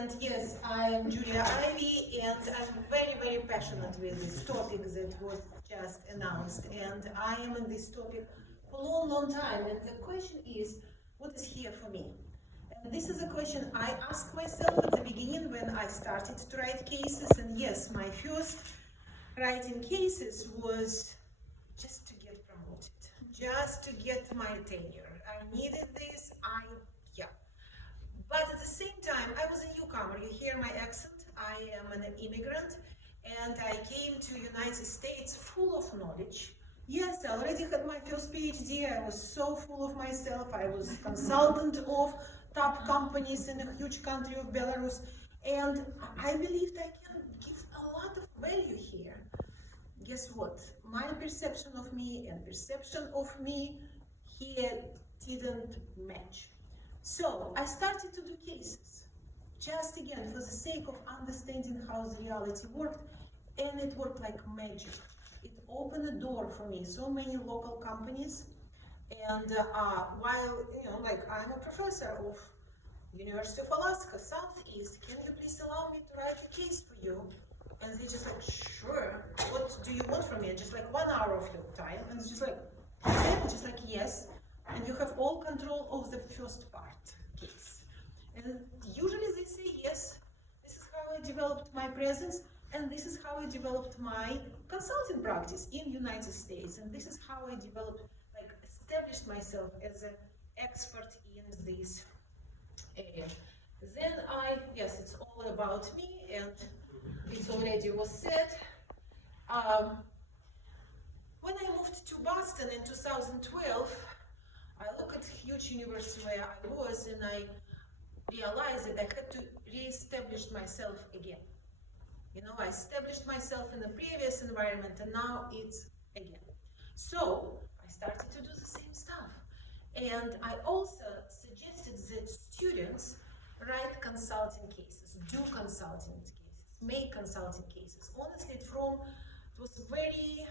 And yes, I am Julia Ivy, and I'm very, very passionate with this topic that was just announced. And I am in this topic for a long, long time. And the question is, what is here for me? And this is a question I asked myself at the beginning when I started to write cases. And yes, my first writing cases was just to get promoted, just to get my tenure. I needed this, But at the same time, I was a newcomer. You hear my accent. I am an immigrant, and I came to United States full of knowledge. Yes, I already had my first PhD. I was so full of myself. I was consultant of top companies in a huge country of Belarus, and I believed I can give a lot of value here. Guess what? My perception of me and perception of me here didn't match. So I started to do cases, just again for the sake of understanding how the reality worked, and it worked like magic. It opened a door for me, so many local companies, and while, I'm a professor of University of Alaska, Southeast, can you please allow me to write a case for you? And they just like, sure, what do you want from me? Just like 1 hour of your time, and it's just like, yes. And you have all control of the first part case. And usually they say, yes, this is how I developed my presence, and this is how I developed my consulting practice in United States, and this is how I developed, established myself as an expert in this area. Then it's all about me, and it already was said. When I moved to Boston in 2012, I look at the huge university where I was, and I realized that I had to re-establish myself again. I established myself in the previous environment, and now it's again. So I started to do the same stuff. And I also suggested that students write consulting cases, do consulting cases, make consulting cases. Honestly, it was very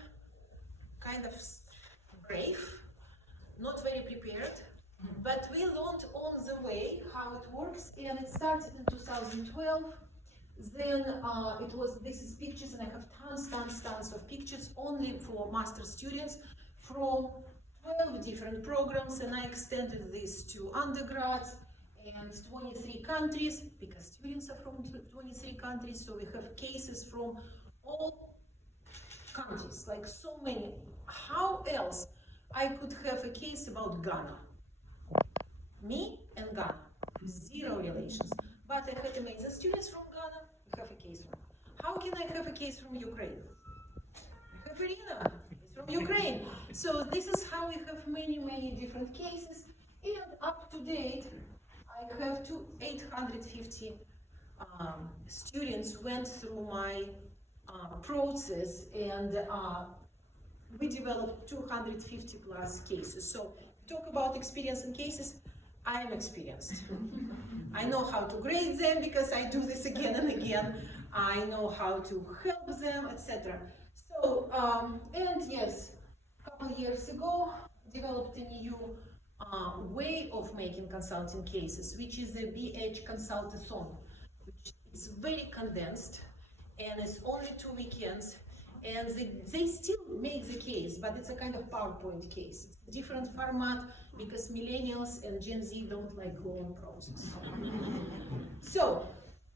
kind of brave, not very prepared, but we learned on the way how it works, and it started in 2012. Then this is pictures, and I have tons of pictures only for master students from 12 different programs, and I extended this to undergrads and 23 countries, because students are from 23 countries, so we have cases from all countries, like so many. How else I could have a case about Ghana? Me and Ghana, zero relations. But I had amazing students from Ghana, I have a case from. How can I have a case from Ukraine? I have Irina, it's from Ukraine. So this is how we have many different cases. And up to date, I have 850 students went through my process, and we developed 250 plus cases. So talk about experience in cases, I am experienced. I know how to grade them because I do this again and again. I know how to help them, etc. So, and yes, a couple years ago, developed a new way of making consulting cases, which is the BH Consultathon, which is very condensed, and it's only 2 weekends. And they still make the case, but it's a kind of PowerPoint case. It's a different format because millennials and Gen Z don't like long process. So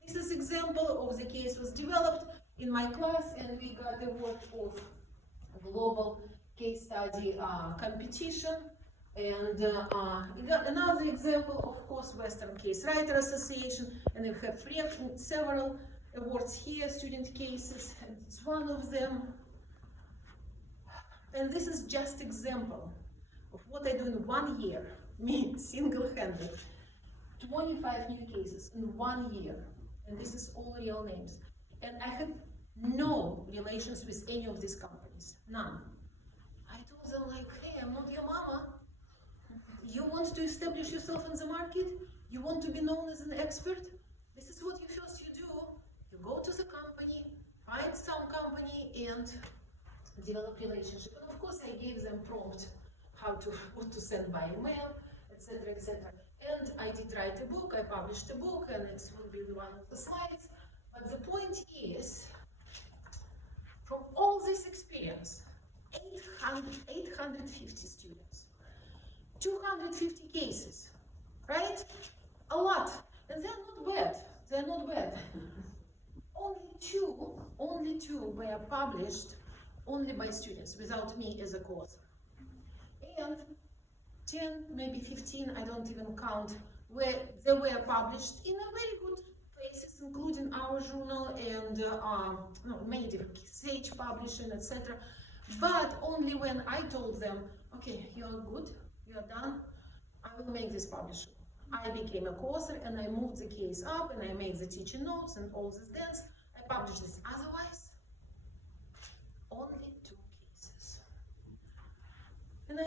this is example of the case was developed in my class, and we got the award of global case study competition. And another example, of course, Western Case Writer Association, and we have several awards here, student cases, and it's one of them. And this is just example of what I do in 1 year, me, single-handed. 25 new cases in 1 year, and this is all real names. And I had no relations with any of these companies, none. I told them hey, I'm not your mama. You want to establish yourself in the market? You want to be known as an expert? This is what you do. You go to the company, find some company, and develop relationship. And of course, I gave them prompt what to send by email, etc., etc. And I did write a book, I published a book, and it will be one of the slides. But the point is, from all this experience, 850 students, 250 cases, right? A lot. And they're not bad. They're not bad. Only two were published only by students, without me as a co-author. And 10, maybe 15, I don't even count, where they were published in a very good places, including our journal and many different Sage Publishing, etc. But only when I told them, okay, you are good, you are done, I will make this publishable. I became a co-author and I moved the case up and I made the teaching notes and all this dance. I published this. Otherwise, only 2 cases. And I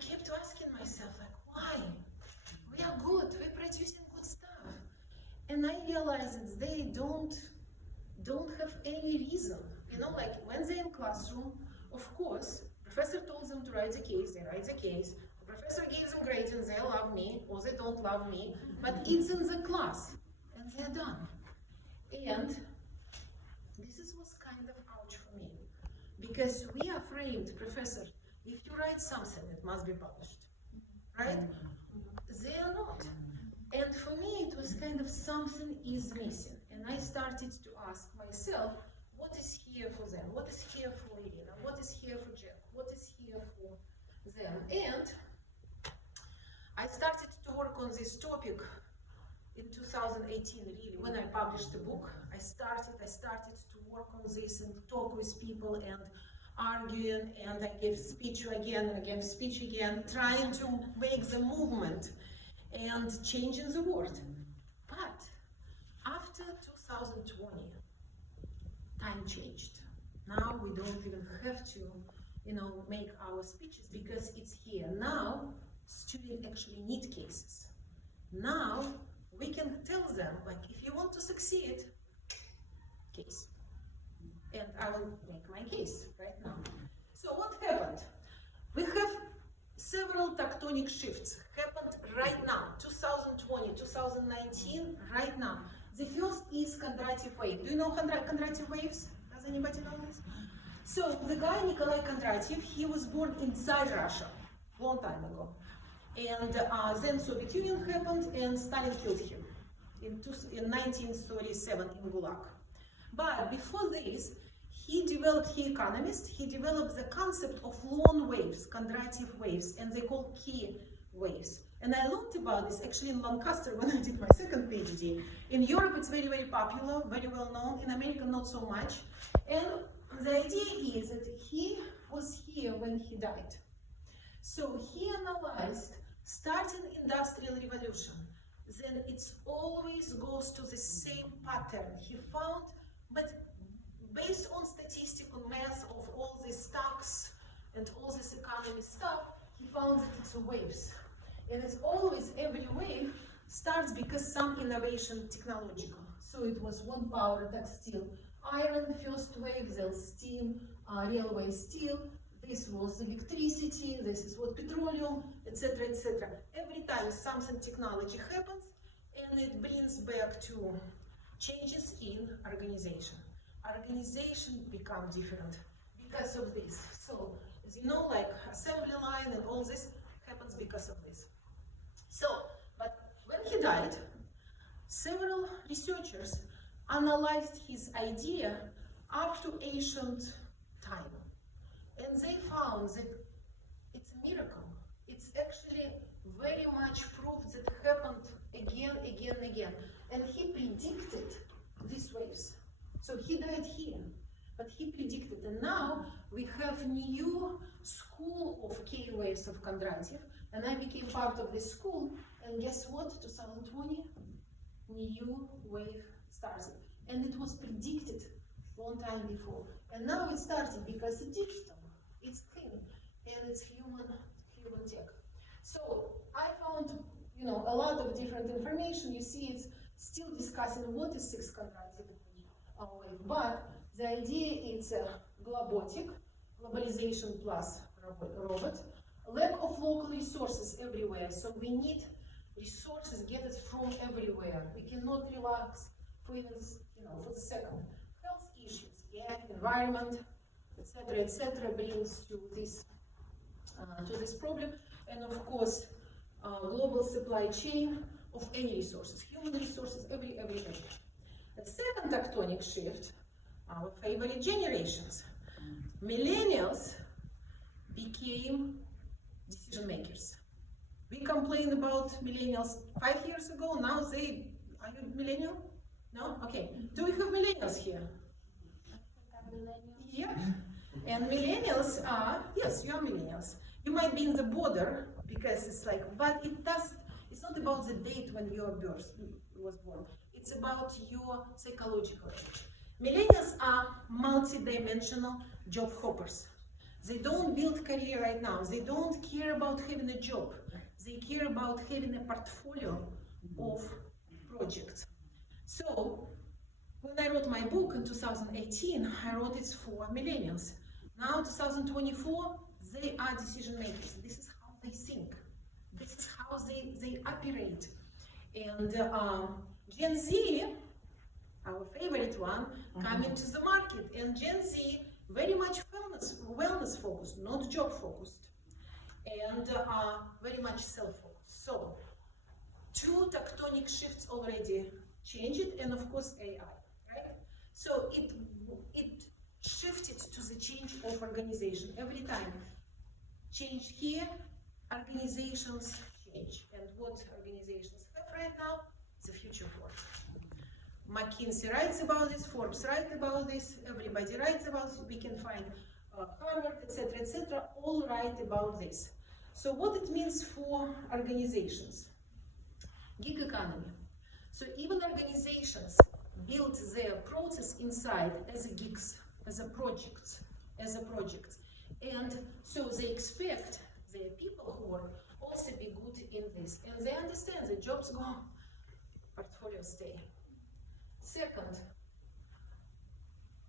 kept asking myself, like, why? We are good, we're producing good stuff. And I realized that they don't have any reason. You know, like when they're in classroom, of course, professor told them to write the case, they write the case. The professor gives them grades and they love me, or they don't love me, but it's in the class, and they're done. And this was kind of ouch for me, because we are framed, professor, if you write something, it must be published, right? They are not. And for me, it was kind of something is missing. And I started to ask myself, what is here for them? What is here for Irina? What is here for Jack? What is here for them? And I started to work on this topic in 2018, really. When I published the book, I started to work on this and talk with people and arguing, and I gave speech again and I gave speech again, trying to make the movement and changing the world. But after 2020, time changed. Now we don't even have to, make our speeches because it's here. Now students actually need cases. Now we can tell them, like, if you want to succeed, case. And I will make my case right now. So what happened? We have several tectonic shifts happened right now, 2020, 2019, right now. The first is Kondrativ wave. Do you know Kondrativ waves? Does anybody know this? So the guy Nikolai Kondrativ, he was born inside Russia, long time ago. And then Soviet Union happened and Stalin killed him in 1937 in Gulag. But before this, he economist, he developed the concept of long waves, Kondrativ waves, and they call key waves. And I learned about this actually in Lancaster when I did my second PhD. In Europe, it's very, very popular, very well known. In America, not so much. And the idea is that he was here when he died. So he analyzed, starting Industrial Revolution, then it always goes to the same pattern. He found, but based on statistical math of all these stocks and all this economy stuff, he found that it's waves. And it's always, every wave starts because some innovation technological. So it was one power, textile, iron, first wave, then steam, railway steel, this was electricity, this is what petroleum, etc., etc. Every time something technology happens, and it brings back to changes in organization. Organization become different because of this. So, as you know, like assembly line and all this happens because of this. So, but when he died, several researchers analyzed his idea up to ancient time. And they found that it's a miracle. It's actually very much proof that happened again. And he predicted these waves. So he died here, but he predicted. And now we have new school of K waves of Kondrativ, and I became part of this school. And guess what? 2020, new wave started, and it was predicted long time before. And now it started because it's digital, it's clean, and it's human tech. So I found, a lot of different information. You see, it's still discussing what is 6 Kondrativ wave, but the idea is globotic, globalization plus robot, lack of local resources everywhere. So we need resources get it from everywhere. We cannot relax for even, for the second. Health issues, environment, etc., brings to this problem, and of course, global supply chain of any resources, human resources, every. The second tectonic shift, our favorite generations, millennials became decision makers. We complained about millennials 5 years ago. Now are you millennial? No? Okay. Do we have millennials here? Yeah. And millennials are, yes, you are millennials. You might be in the border because it's like, but it's not about the date when you was born. It's about your psychological age. Millennials are multi-dimensional job hoppers. They don't build career right now. They don't care about having a job. They care about having a portfolio of projects. So, when I wrote my book in 2018, I wrote it for millennials. Now, 2024, they are decision makers. This is how they think. This is how they operate. And Gen Z, our favorite one, coming to the market. And Gen Z, very much wellness focused, not job focused. And very much self-focused. So, two tectonic shifts already changed, and of course AI, right? So it shifted to the change of organization. Every time change here, organizations change. And what organizations have right now, the future of work. McKinsey writes about this, Forbes writes about this, everybody writes about it. We can find Harvard, etc., all write about this. So what it means for organizations? Gig economy. So even organizations build their process inside as a gigs, as a project. And so they expect their people who are also be good in this. And they understand the jobs go, portfolio stay. Second,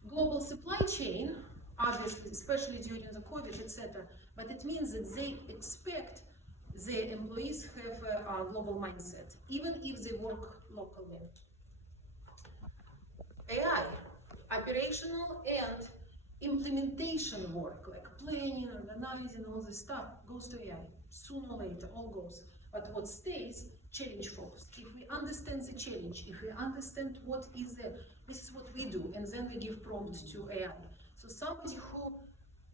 global supply chain, obviously, especially during the COVID, etc. But it means that they expect their employees have a global mindset, even if they work locally. AI, operational and implementation work, like planning, organizing, all this stuff, goes to AI. Sooner or later, all goes. But what stays, challenge focused. If we understand the challenge, if we understand what is there, this is what we do, and then we give prompt to AI. So somebody who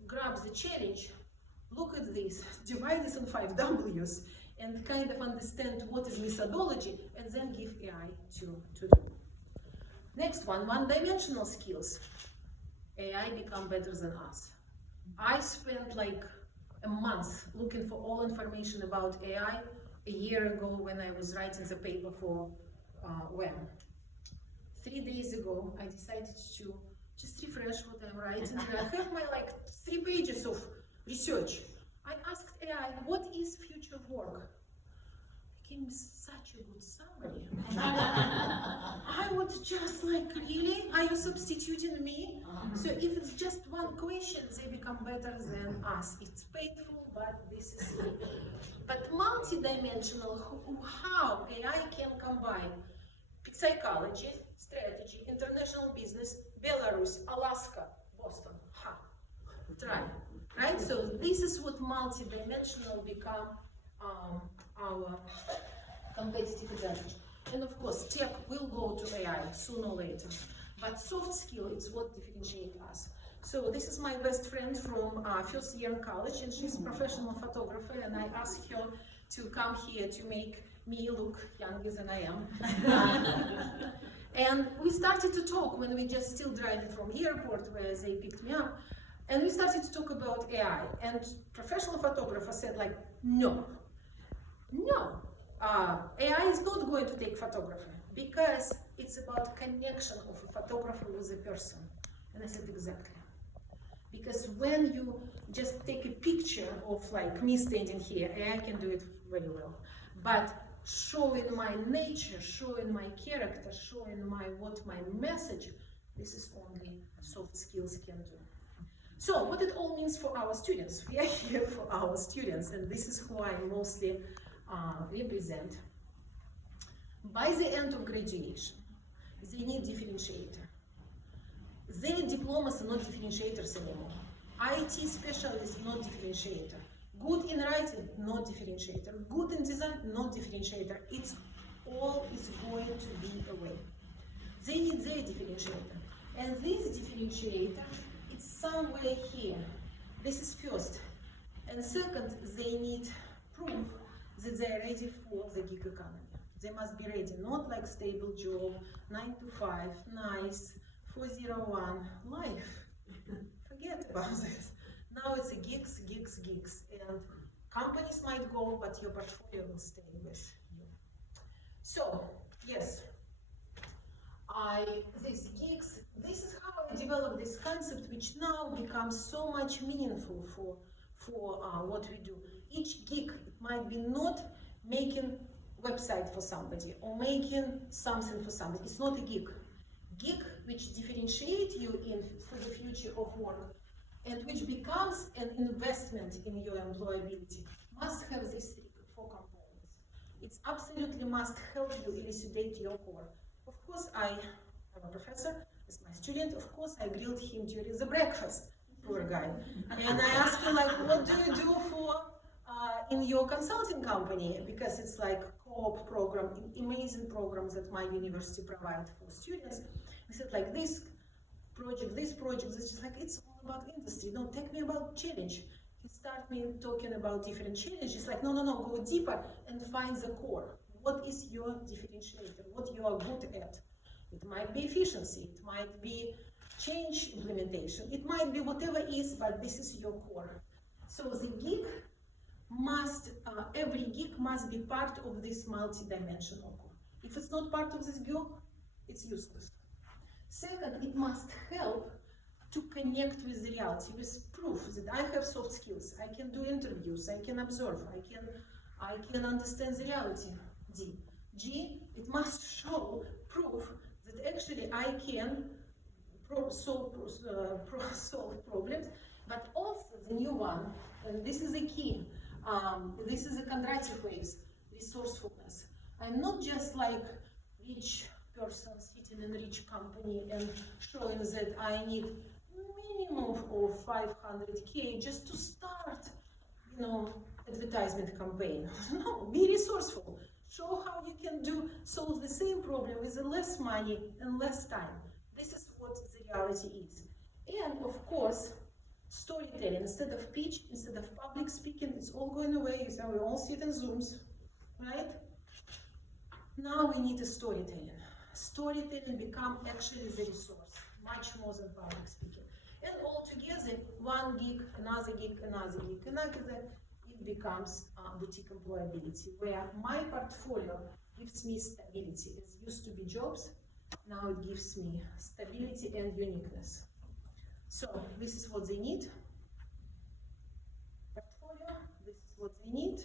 grabs the challenge, look at this, divide this in 5 W's, and kind of understand what is methodology, and then give AI to do. Next one-dimensional skills. AI become better than us. I spent like a month looking for all information about AI a year ago when I was writing the paper for WHAM. 3 days ago, I decided to just refresh what I'm writing. I have my 3 pages of research. I asked AI, what is future of work? It gave me such a good summary. I was just like, really? Are you substituting me? So if it's just one question, they become better than us. It's painful, but this is it. But multidimensional, how AI can combine psychology, strategy, international business, Belarus, Alaska, Boston. Try. Right? So this is what multidimensional become our competitive advantage. And of course, tech will go to AI sooner or later. But soft skill is what differentiates us. So this is my best friend from first year in college, and she's a professional photographer, and I asked her to come here to make me look younger than I am. And we started to talk when we just still driving from airport where they picked me up. And we started to talk about AI, and professional photographer said no, AI is not going to take photography because it's about connection of a photographer with a person. And I said, exactly. Because when you just take a picture of me standing here, AI can do it very well. But showing my nature, showing my character, showing what my message, this is only soft skills can do. So what it all means for our students. We are here for our students, and this is who I mostly represent. By the end of graduation, they need differentiator. Their diplomas are not differentiators anymore. IT specialist, not differentiator. Good in writing, not differentiator. Good in design, not differentiator. It's all is going to be away. They need their differentiator. And this differentiator is somewhere here. This is first. And second, they need proof that they are ready for the gig economy. They must be ready, not like stable job, 9 to 5, nice, 401, life. Forget about this. Now it's a gigs. And companies might go, but your portfolio will stay with you. So, yes, these gigs, this is how I developed this concept, which now becomes so much meaningful for what we do. Each gig, it might be not making website for somebody or making something for somebody. It's not a gig. Gig which differentiate you for the future of work and which becomes an investment in your employability must have these four components. It's absolutely must help you elucidate your core. Of course, I'm a professor, as my student, of course I grilled him during the breakfast, poor guy. And I asked him, like, what do you do for in your consulting company? Because it's like co-op program, amazing programs that my university provides for students. He said, like, this project, it's just like, it's all about industry. No, take me about challenge. He started me talking about different challenges, like, no, go deeper and find the core. What is your differentiator? What you are good at? It might be efficiency, it might be change implementation, it might be whatever is, but this is your core. So the gig must, every gig must be part of this multi-dimensional core. If it's not part of this gig, it's useless. Second, it must help to connect with the reality, with proof that I have soft skills, I can do interviews, I can observe, I can understand the reality. D. G, it must show proof that actually I can solve problems, but also the new one, and this is a key, this is a Kondratiev waves, resourcefulness. I'm not just like rich person sitting in a rich company and showing that I need minimum of 500K just to start, advertisement campaign. No, be resourceful. Show how you can solve the same problem with less money and less time. This is what the reality is. And of course, storytelling. Instead of pitch, instead of public speaking, it's all going away. You say, we all sit in Zooms, right? Now we need a storytelling. Storytelling become actually the resource, much more than public speaking. And all together, one gig, another gig, it becomes boutique employability, where my portfolio gives me stability. It used to be jobs, now it gives me stability and uniqueness. So this is what they need. Portfolio, this is what they need.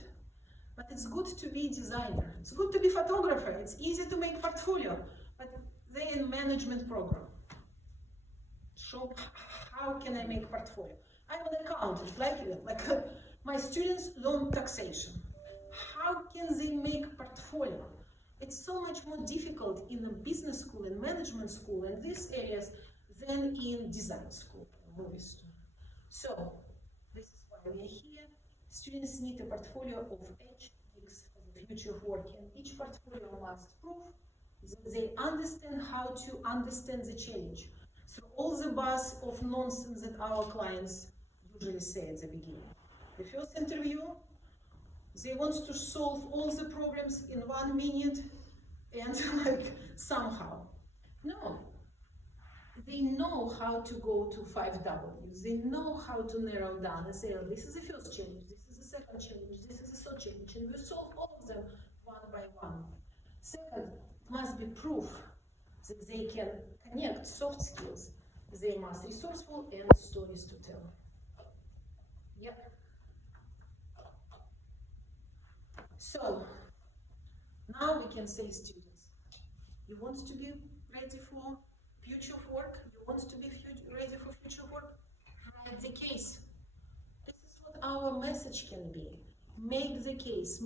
But it's good to be designer. It's good to be photographer. It's easy to make portfolio, but they're in management program. Show how can I make portfolio. I'm an accountant, like my students learn taxation. How can they make portfolio? It's so much more difficult in a business school and management school and these areas than in design school, movies. So this is why we are here. Students need a portfolio of H gigs for the future of work, and each portfolio must prove that they understand how to understand the challenge through all the buzz of nonsense that our clients usually say at the beginning. The first interview, they want to solve all the problems in 1 minute and like somehow. No. They know how to go to 5 Ws. They know how to narrow down and say, oh, this is the first challenge, this is the second challenge, this is the third challenge, and we solve all of them one by one. Second, it must be proof that they can connect soft skills. They must be resourceful and stories to tell. Yep. So, now we can say, students, you want to be ready for future work? You want to be ready for future work? Write the case. This is what our message can be. Make the case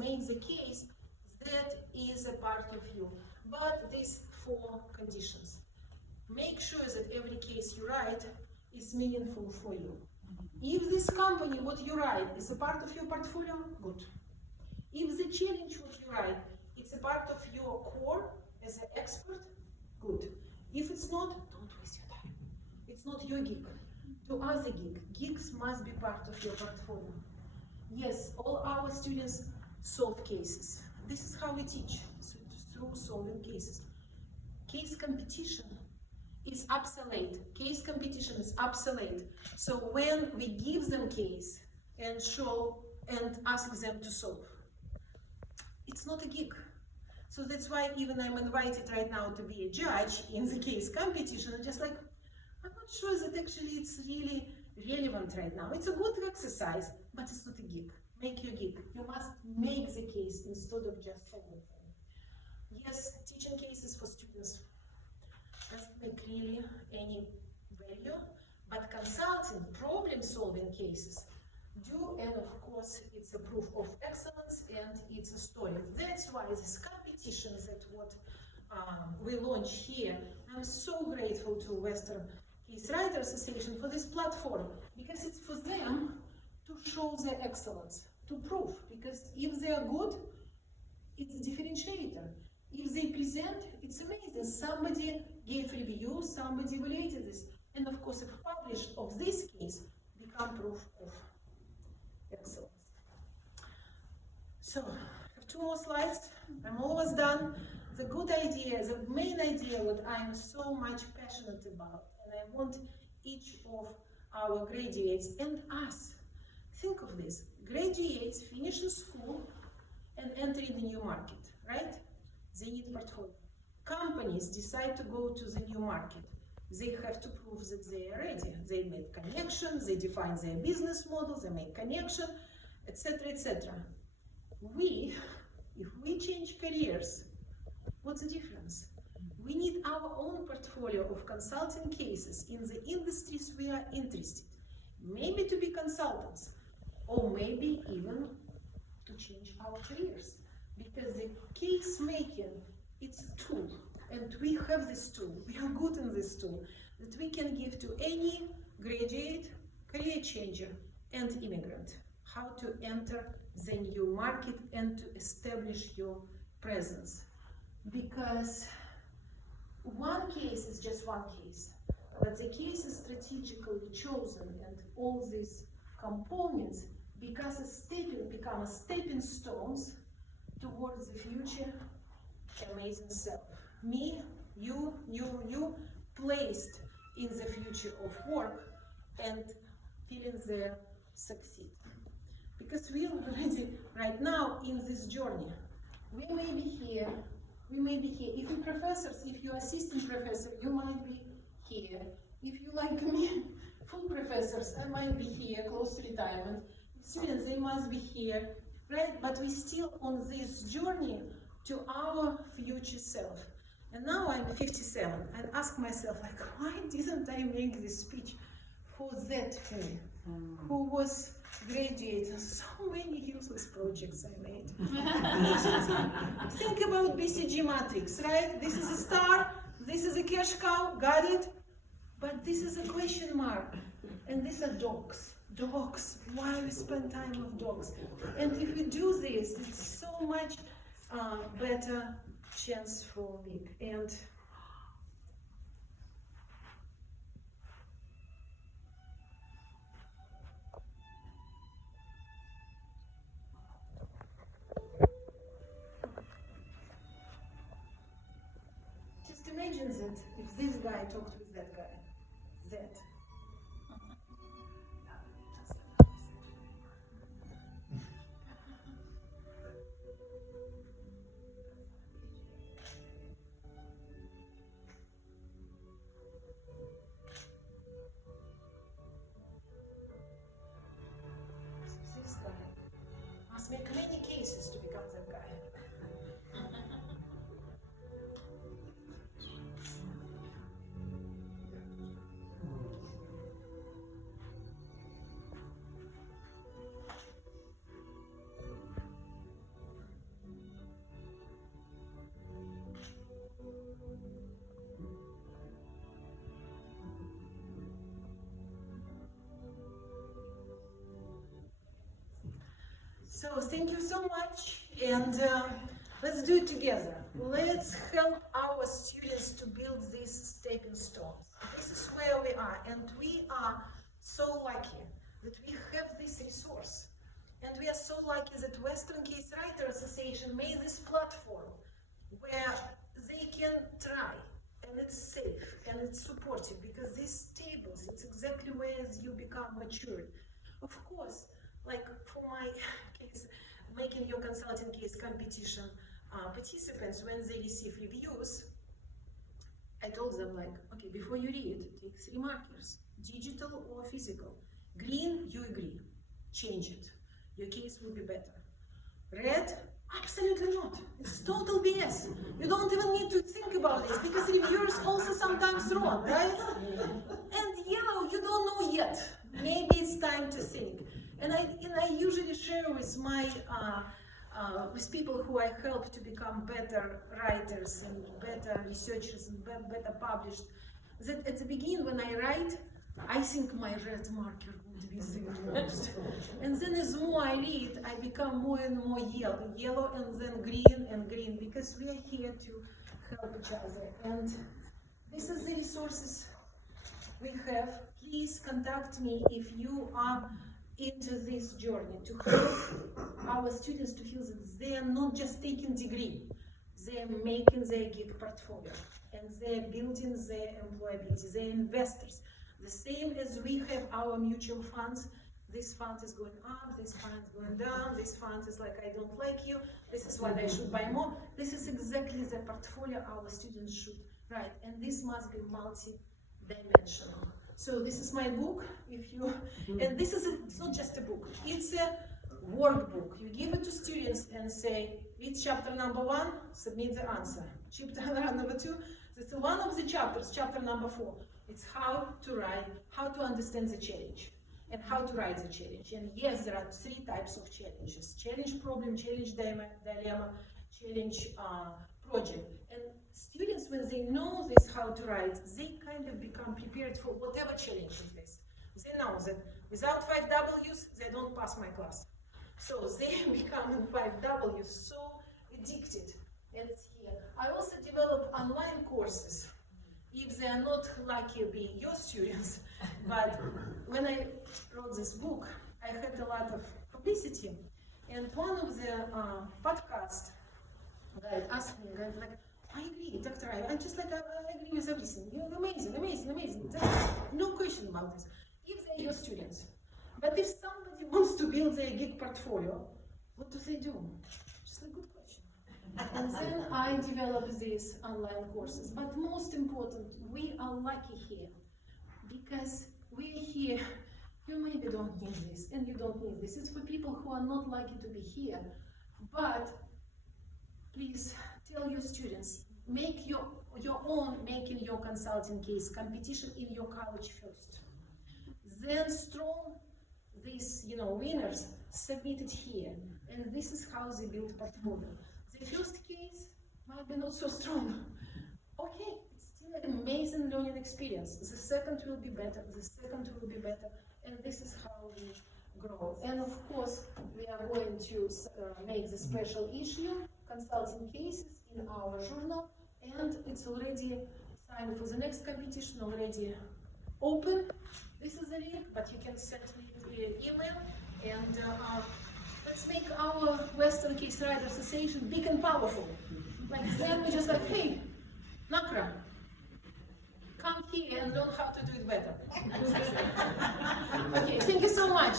that is a part of you. But these 4 conditions. Make sure that every case you write is meaningful for you. If this company, what you write, is a part of your portfolio, good. If the challenge what you write, it's a part of your core as an expert, good. If it's not, don't waste your time. It's not your gig. Do other gig. Gigs must be part of your portfolio. Yes, all our students solve cases. This is how we teach, through solving cases. Case competition is obsolete. Case competition is obsolete. So when we give them case and show and ask them to solve, it's not a gig. So that's why even I'm invited right now to be a judge in the case competition. I'm just like, I'm not sure that actually it's really relevant right now. It's a good exercise, but it's not a gig. Make your gig. You must make the case instead of just solving them. Yes, teaching cases for students doesn't make really any value, but consulting, problem-solving cases do, and of course it's a proof of excellence and it's a story. That's why this competition that what we launch here, I'm so grateful to Western Case Writers Association for this platform, because it's for them to show their excellence, to prove, because if they are good, it's a differentiator. If they present, it's amazing. Somebody gave review, somebody evaluated this. And of course, if published of this case, become proof of excellence. So, I have 2 more slides. I'm almost done. The good idea, the main idea what I'm so much passionate about, and I want each of our graduates and us, think of this. Graduates finishing school and entering the new market, right? They need portfolio. Companies decide to go to the new market. They have to prove that they are ready. They make connections, they define their business model, they make connection, etc., etc. If we change careers, what's the difference? We need our own portfolio of consulting cases in the industries we are interested. Maybe to be consultants, or maybe even to change our careers. Because the case making, it's a tool, and we have this tool, we are good in this tool, that we can give to any graduate, career changer, and immigrant, how to enter the new market and to establish your presence. Because one case is just one case, but the case is strategically chosen, and all these components become stepping stones towards the future amazing self. Me, you, placed in the future of work and feeling the succeed. Because we are already right now in this journey. We may be here. If you're professors, if you're assistant professor, you might be here. If you like me, full professors, I might be here, close to retirement. Students, they must be here. Right? But we're still on this journey to our future self. And now I'm 57 and ask myself, like, why didn't I make this speech for that me, who was graduating so many useless projects I made? Think about BCG matrix, right? This is a star, this is a cash cow, got it? But this is a question mark, and these are dogs. Dogs, why we spend time with dogs? And if we do this, it's so much better chance for a week. And just imagine that if this guy talked with that guy, that. This guy must make many cases to become that guy. So thank you so much, and let's do it together. Let's help our students to build these stepping stones. This is where we are, and we are so lucky that we have this resource. And we are so lucky that Western Case Writer Association made this platform where they can try, and it's safe, and it's supportive, because these tables, it's exactly where you become mature. Of course, like for my case, making your consulting case competition participants, when they receive reviews, I told them, like, okay, before you read, take 3 markers, digital or physical. Green, you agree, change it. Your case will be better. Red, absolutely not. It's total BS. You don't even need to think about this, because reviewers also sometimes wrong, right? And yellow, you don't know yet. Maybe it's time to think. And I usually share with my with people who I help to become better writers and better researchers and better published, that at the beginning when I write, I think my red marker would be the most. And then as more I read, I become more and more yellow and then green, because we are here to help each other. And this is the resources we have. Please contact me if you are into this journey, to help our students to feel that they are not just taking degree, they are making their gig portfolio, and they are building their employability, they are investors. The same as we have our mutual funds. This fund is going up, this fund is going down, this fund is like, I don't like you, this is what I should buy more. This is exactly the portfolio our students should write, and this must be multi-dimensional. So this is my book, and this is it's not just a book, it's a workbook. You give it to students and say, read chapter number 1, submit the answer. Chapter number 2, it's one of the chapters, chapter number 4. It's how to write, how to understand the challenge, and how to write the challenge. And yes, there are 3 types of challenges: challenge problem, challenge dilemma, challenge project. And students, when they know this how to write, they kind of become prepared for whatever challenge is this. They know that without 5 W's, they don't pass my class. So they become 5 W's so addicted, and it's here. I also develop online courses, if they are not lucky being your students. But when I wrote this book, I had a lot of publicity, and one of the podcasts guy asked me, like, I agree, Dr. I just like, I agree with everything. You're amazing. There's no question about this. If they're your students, but if somebody wants to build their gig portfolio, what do they do? Just a good question. And then I developed these online courses. But most important, we are lucky here, because we're here. You maybe don't need this, and you don't need this. It's for people who are not lucky to be here. But please tell your students, make your own making your consulting case competition in your college first. Then strong these winners submitted here, and this is how they build portfolio. The first case might be not so strong. Okay, it's still an amazing learning experience. The second will be better, and this is how we grow. And of course, we are going to make the special issue, consulting cases, in our journal, and it's already signed for the next competition, already open. This is the link, but you can send me an email, and let's make our Western Case Writer Association big and powerful. Like then we just like, hey, Nakra, come here and learn how to do it better. Okay, thank you so much.